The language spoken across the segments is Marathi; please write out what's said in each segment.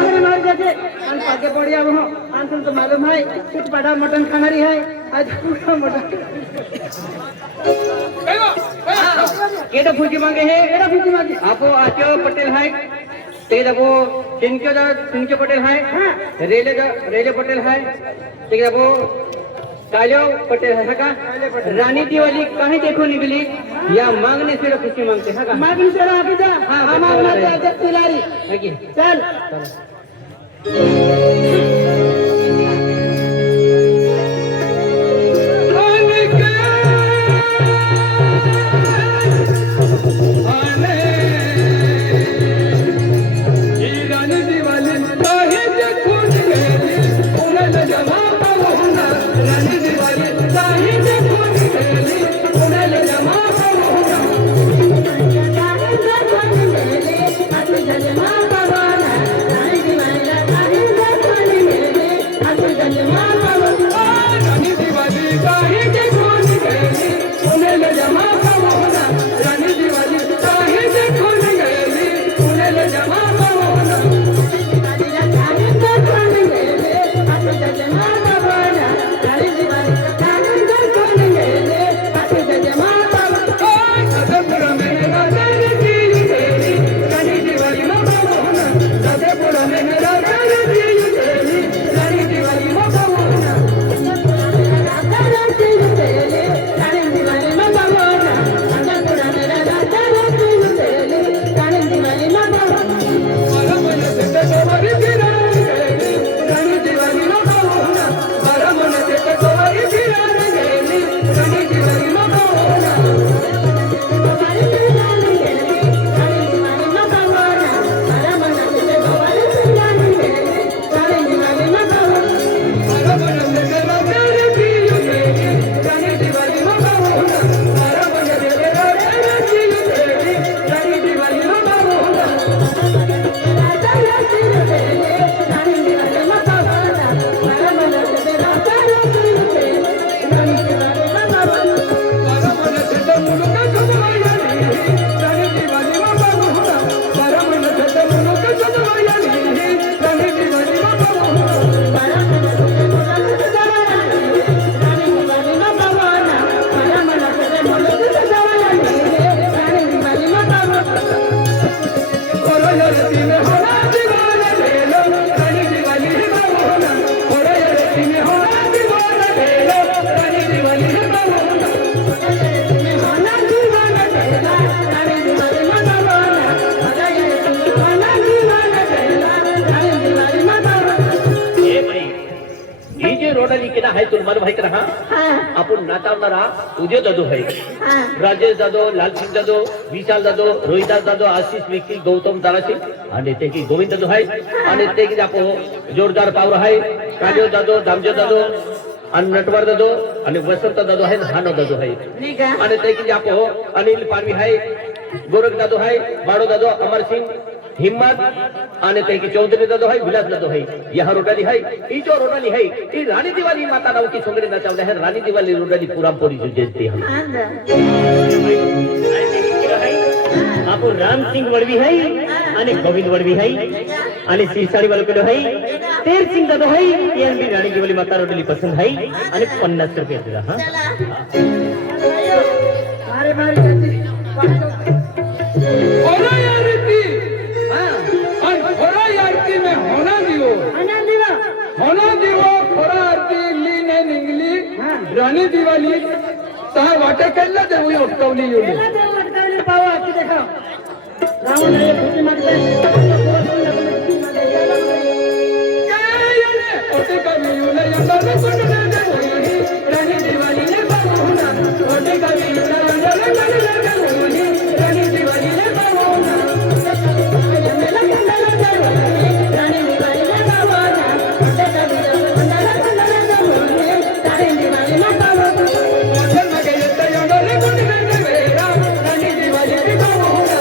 हमारे मार जाके अन पाके पड़िया वो अन तो मालूम है कुछ बड़ा मटन खानारी है आज पूरा मटन केटा फुजी मांगे है केटा फुजी मांगे आपो आचो पटेल है ते दबो तिनके पटेल है रेले पटेल है ते दबो कालो पटेल है का रानी दिवाली कहीं देखो निकली या मांगने से खुशी मांगते है का मांगने से आके जा हां मांगना जा तिलारी चल आपण नाचावणारा उदय जाधव है राजेश जाधव लालसिंग जाधव विशाल जाधव रोहिदास जाधव आशिष विक्की गौतम दारासी आणि ते की गोविंद जाधव है आणि ते की आपो जोरदार पावर है कालियो जाधव दामजो जाधव आणि नटवर जाधव आणि वसंत जाधव है हानो जाधव है आणि ते की आपो अनिल पारवी है गोरख जाधव है बाड़ो जाधव अमर सिंह हिम्मत आणि ते की चौधरी जाधव है विलास जाधव है यह रोडाली है ई जो रोडाली है ई रानी दिवाली माता नाव की सोंगड़ी नचावले है रानी दिवाली रोडाली पूरा पूरी जुजेती हम आपो राम सिंह वडवी है आणि गोविंद वडवी है आणि सीसाडी वाले है तेर सिंह जाधव है ये भी रानी दिवाली माता रोडाली पसंद है आणि 50 रुपये दिला हां मारे मारे रानी दिवाली सहा वाटे केला ते होई अटकवली येऊन पाव आती देखा रावण हे फुटी मागते ओटे का येऊन यंदा कोणते होई रानी दिवाली ने पाहुणा ओटे का येऊन यंदा होई रानी दिवाली ने पाहुणा रानी दिवाली ने पाहुणा ओटे का रानी दिवाली ने पाहुणा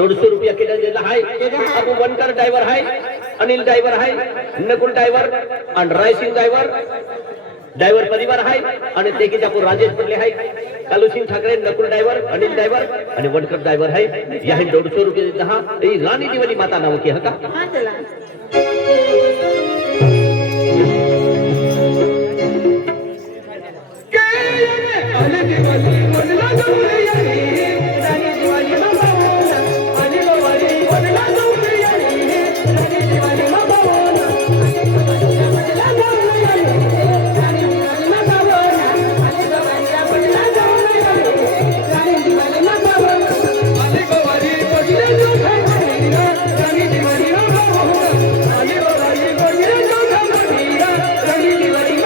₹150 केलेला आहे आपण वनकर ड्रायव्हर आहे अनिल ड्रायव्हर आहे नकुल ड्रायव्हर आणि रायसिंग ड्रायव्हर परिवार आहे आणि ते की आपण राजेश पडले आहे कालूसिंग ठाकरे नकुल ड्रायव्हर अनिल ड्रायव्हर आणि वनकर ड्रायव्हर आहे या ₹150 देता ही राणी दिवाली माता नाव की हका आले दिवाळी मनला गौरी आली राणी दिवाळी मागवना आली दिवाळी मनला गौरी आली राणी दिवाळी मागवना मनला गौरी आली राणी दिवाळी मागवना आली दिवाळी मनला गौरी आली राणी दिवाळी मागवना आली दिवाळी पडले जो खाई राणी दिवाळी मागवना आली दिवाळी पडले जो खाई राणी दिवाळी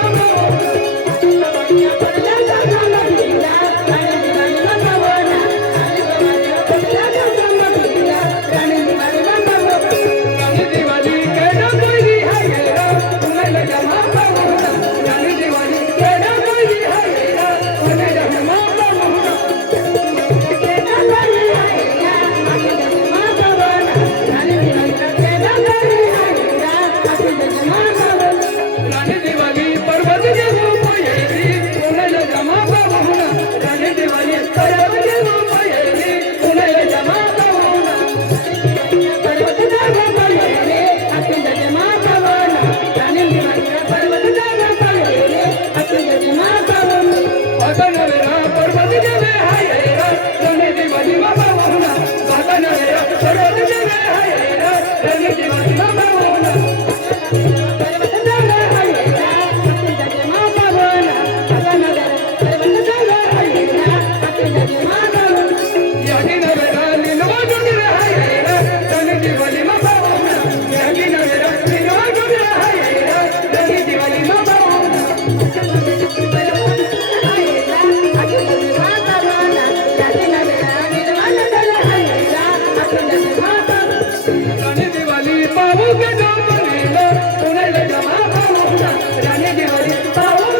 मागवना राणी दिवाळी पाहू